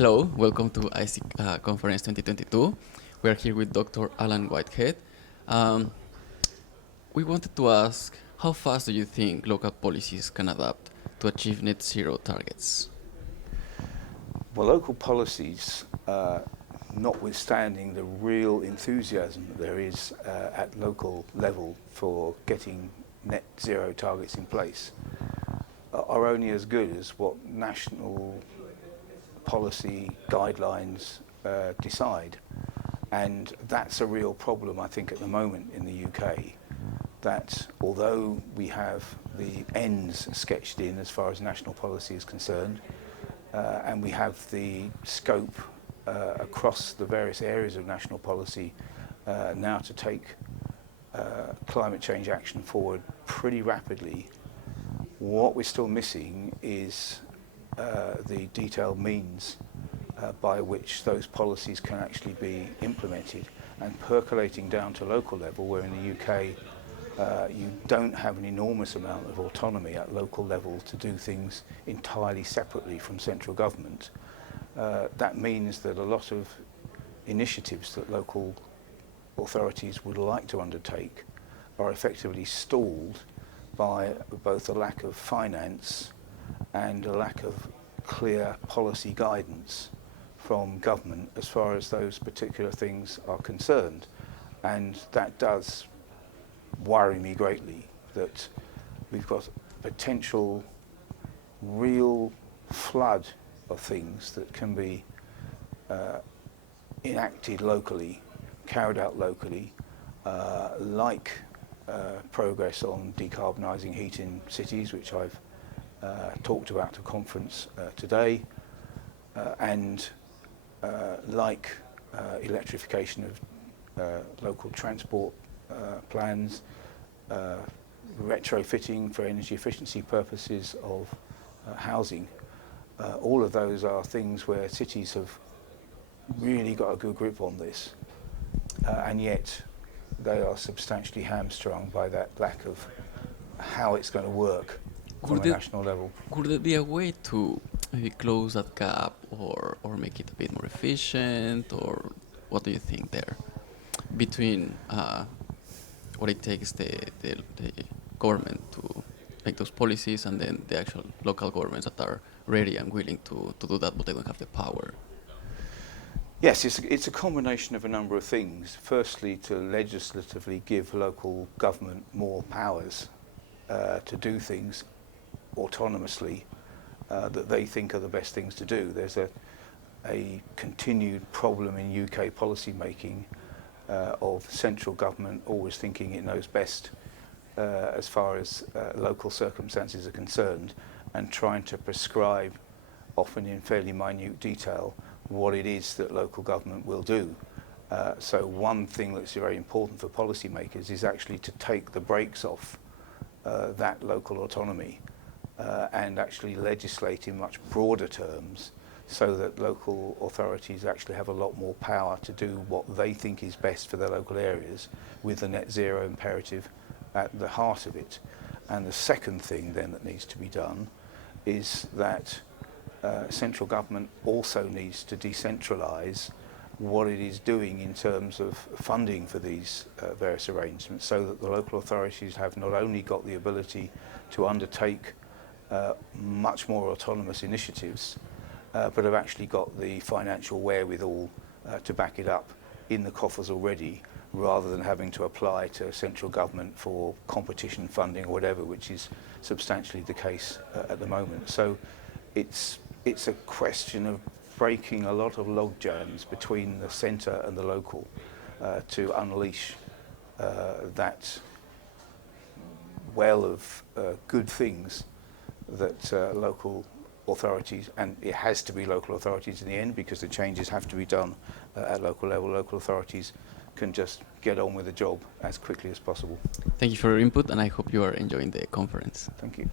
Hello, welcome to ICEC Conference 2022. We are here with Dr. Alan Whitehead. Um, we wanted to ask, how fast do you think local policies can adapt to achieve net zero targets? Well, local policies, notwithstanding the real enthusiasm that there is at local level for getting net zero targets in place, are only as good as what national policy guidelines decide. And that's a real problem, I think, at the moment in the UK, that although we have the ends sketched in as far as national policy is concerned, and we have the scope across the various areas of national policy now to take climate change action forward pretty rapidly, what we're still missing is the detailed means by which those policies can actually be implemented, and percolating down to local level, where in the UK you don't have an enormous amount of autonomy at local level to do things entirely separately from central government. That means that a lot of initiatives that local authorities would like to undertake are effectively stalled by both a lack of finance and a lack of clear policy guidance from government as far as those particular things are concerned. And that does worry me greatly, that we've got potential real flood of things that can be enacted locally, carried out locally, like progress on decarbonising heat in cities, which I've talked about at a conference today, and like electrification of local transport plans, retrofitting for energy efficiency purposes of housing. All of those are things where cities have really got a good grip on this, and yet they are substantially hamstrung by that lack of how it's going to work on a national level. Could there be a way to maybe close that gap or make it a bit more efficient, or what do you think there between what it takes the government to make those policies and then the actual local governments that are ready and willing to do that, but they don't have the power? Yes, it's a combination of a number of things. Firstly, to legislatively give local government more powers to do things autonomously that they think are the best things to do. There's a continued problem in UK policy making of central government always thinking it knows best as far as local circumstances are concerned, and trying to prescribe, often in fairly minute detail, what it is that local government will do. So one thing that's very important for policymakers is actually to take the brakes off that local autonomy and actually legislate in much broader terms, so that local authorities actually have a lot more power to do what they think is best for their local areas, with the net zero imperative at the heart of it. And the second thing then that needs to be done is that central government also needs to decentralise what it is doing in terms of funding for these various arrangements, so that the local authorities have not only got the ability to undertake much more autonomous initiatives, but have actually got the financial wherewithal to back it up in the coffers already, rather than having to apply to central government for competition funding or whatever, which is substantially the case at the moment. So it's a question of breaking a lot of log jams between the centre and the local to unleash that well of good things that local authorities, and it has to be local authorities in the end, because the changes have to be done at local level. Local authorities can just get on with the job as quickly as possible. Thank you for your input, and I hope you are enjoying the conference. Thank you.